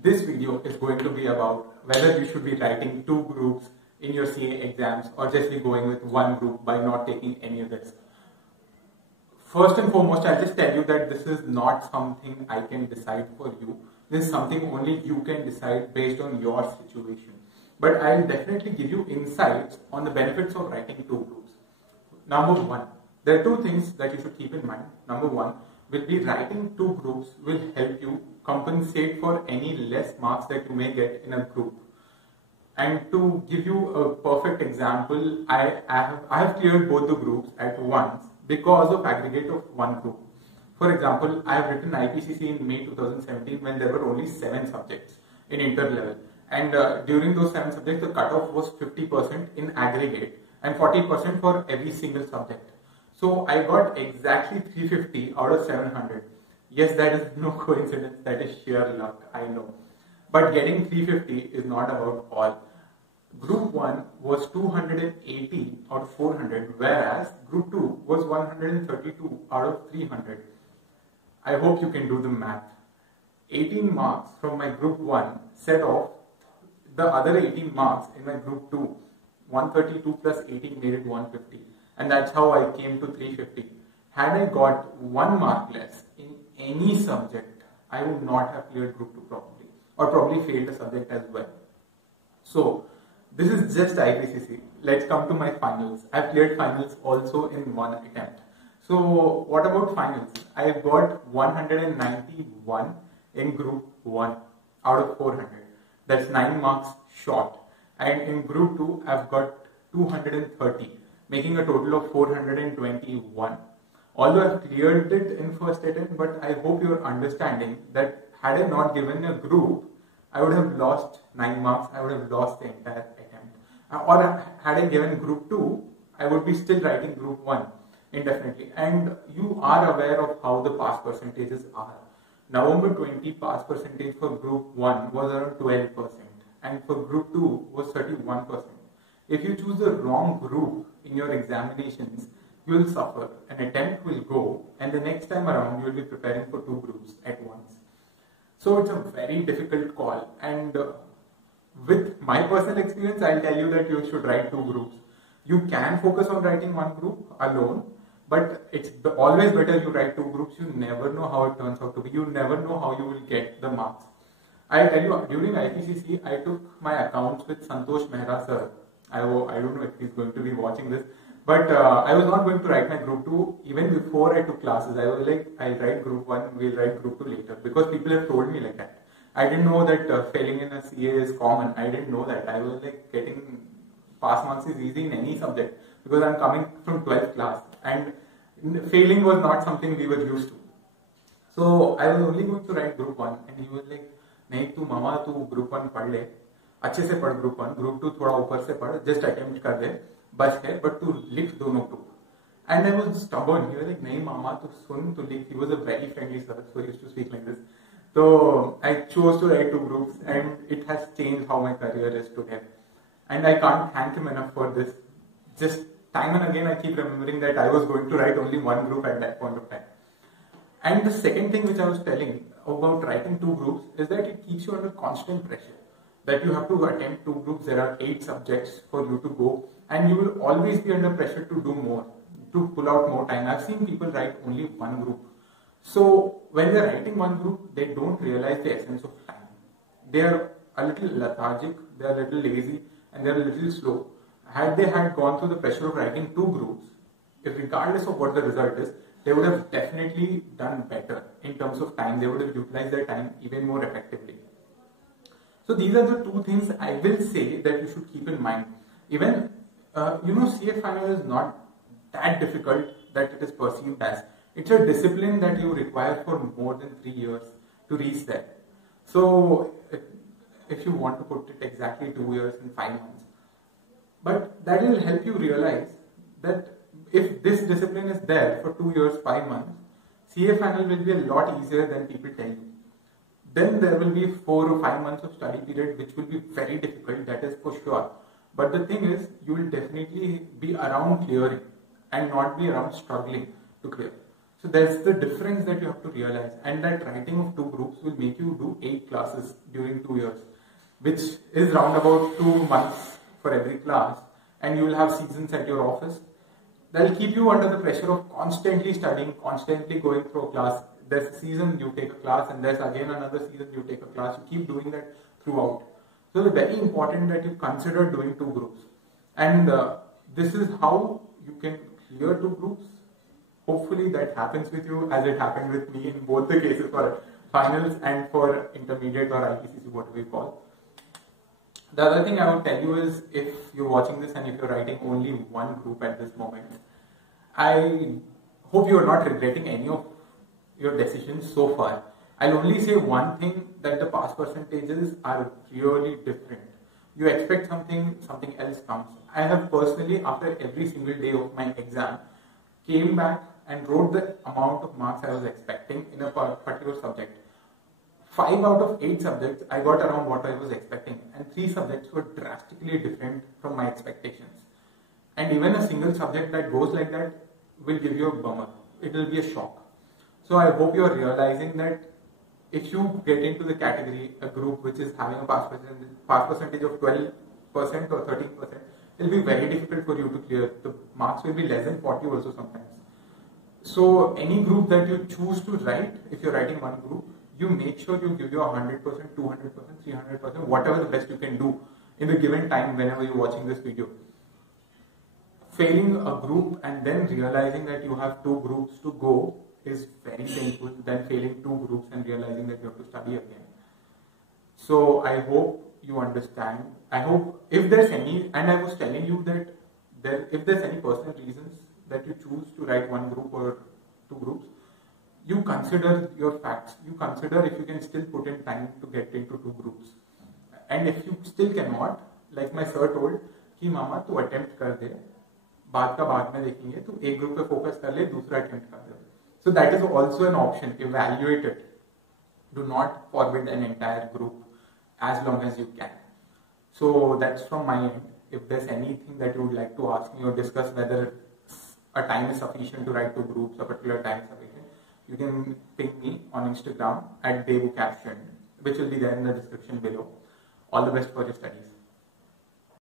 This video is going to be about whether you should be writing two groups in your CA exams or just be going with one group by not taking any of this. First and foremost, I'll just tell you that this is not something I can decide for you. This is something only you can decide based on your situation. But I'll definitely give you insights on the benefits of writing two groups. Number one, there are two things that you should keep in mind. Number one, will be writing two groups will help you compensate for any less marks that you may get in a group. And to give you a perfect example, I have cleared both the groups at once because of aggregate of one group. For example, I have written IPCC in May 2017 when there were only 7 subjects in inter-level. And during those 7 subjects, the cutoff was 50% in aggregate and 40% for every single subject. So I got exactly 350 out of 700. Yes, that is no coincidence, that is sheer luck, I know. But getting 350 is not about all. Group 1 was 280 out of 400, whereas Group 2 was 132 out of 300. I hope you can do the math. 18 marks from my Group 1 set off the other 18 marks in my Group 2. 132 plus 18 made it 150. And that's how I came to 350. Had I got 1 mark less in any subject, I would not have cleared Group 2 properly, or probably failed a subject as well. So, this is just IPCC. Let's come to my finals. I've cleared finals also in one attempt. So, what about finals? I got 191 in Group 1 out of 400. That's 9 marks short. And in Group 2, I've got 230, making a total of 421. Although I've cleared it in first attempt, but I hope you're understanding that had I not given a group, I would have lost 9 marks, I would have lost the entire attempt. Or had I given Group 2, I would be still writing Group 1 indefinitely. And you are aware of how the pass percentages are. November 20 pass percentage for Group 1 was around 12% and for Group 2 was 31%. If you choose the wrong group in your examinations, you will suffer. An attempt will go, and the next time around you will be preparing for 2 groups at once. So it's a very difficult call, and with my personal experience, I'll tell you that you should write 2 groups. You can focus on writing 1 group alone, but it's always better you write 2 groups. You never know how it turns out to be. You never know how you will get the marks. I'll tell you, during IPCC, I took my accounts with Santosh Mehra sir. I don't know if he's going to be watching this, but I was not going to write my Group 2 even before I took classes. I was like, I'll write Group 1, we'll write Group 2 later, because people have told me like that. I didn't know that failing in a CA is common. I didn't know that. I was like, getting pass marks is easy in any subject because I'm coming from 12th class and failing was not something we were used to. So I was only going to write Group 1 and he was like, नहीं तू मामा तू Group 1 पढ़ ले, अच्छे से पढ़ Group 1, Group 2 थोड़ा ऊपर से पढ़, just attempt कर दे, बस है, but तू लिख दोनों group. And I was stubborn. He was like, नहीं मामा तू सुन तू लिख. He was a very friendly sir, so he used to speak like this. So I chose to write 2 groups, and it has changed how my career is today. And I can't thank him enough for this. Just time and again I keep remembering that I was going to write only 1 group at that point of time. And the second thing which I was telling about writing 2 groups is that it keeps you under constant pressure. That you have to attempt 2 groups, there are 8 subjects for you to go, and you will always be under pressure to do more, to pull out more time. I've seen people write only 1 group. So when they're writing 1 group, they don't realize the essence of time. They are a little lethargic, they are a little lazy, and they are a little slow. Had they had gone through the pressure of writing 2 groups, if regardless of what the result is, they would have definitely done better in terms of time. They would have utilized their time even more effectively. So these are the 2 things I will say that you should keep in mind. Even, CA final is not that difficult that it is perceived as. It's a discipline that you require for more than 3 years to reach there. So if you want to put it exactly 2 years and 5 months. But that will help you realize that if this discipline is there for 2 years, 5 months, CA final will be a lot easier than people tell you. Then there will be 4 or 5 months of study period which will be very difficult, that is for sure. But the thing is, you will definitely be around clearing and not be around struggling to clear. So there's the difference that you have to realize, and that writing of 2 groups will make you do 8 classes during 2 years, which is round about 2 months for every class, and you will have seasons at your office. That'll keep you under the pressure of constantly studying, constantly going through a class. There's a season you take a class, and there's again another season you take a class. You keep doing that throughout. So it's very important that you consider doing 2 groups, and this is how you can clear 2 groups. Hopefully that happens with you as it happened with me in both the cases for finals and for intermediate or IPCC, what we call. The other thing I would tell you is, if you're watching this and if you're writing only one group at this moment, I hope you're not regretting any of your decisions so far. I'll only say one thing, that the pass percentages are really different. You expect something else comes. I have personally, after every single day of my exam, came back and wrote the amount of marks I was expecting in a particular subject. 5 out of 8 subjects, I got around what I was expecting, and 3 subjects were drastically different from my expectations. And even a single subject that goes like that will give you a bummer. It will be a shock. So I hope you are realizing that if you get into the category, a group which is having a pass percentage of 12% or 13%, it will be very difficult for you to clear. The marks will be less than 40 also sometimes. So any group that you choose to write, if you're writing one group, you make sure you give your 100%, 200%, 300%, whatever the best you can do in the given time whenever you're watching this video. Failing a group and then realizing that you have 2 groups to go is very painful than failing 2 groups and realizing that you have to study again. So I hope you understand. I hope if there's any, and I was telling you that if there's any personal reasons that you choose to write one group or 2 groups, you consider your facts. You consider if you can still put in time to get into 2 groups. And if you still cannot, like my sir told, कि मामा तू attempt कर दे, बाद का बाद में देखेंगे, तू एक group पे focus कर ले, दूसरा attempt कर दे. So that is also an option. Evaluate it. Do not forbid an entire group as long as you can. So that's from my end. If there's anything that you would like to ask me or discuss, whether a time is sufficient to write 2 groups, a particular time is sufficient, you can ping me on Instagram at DevuCaption, which will be there in the description below. All the best for your studies.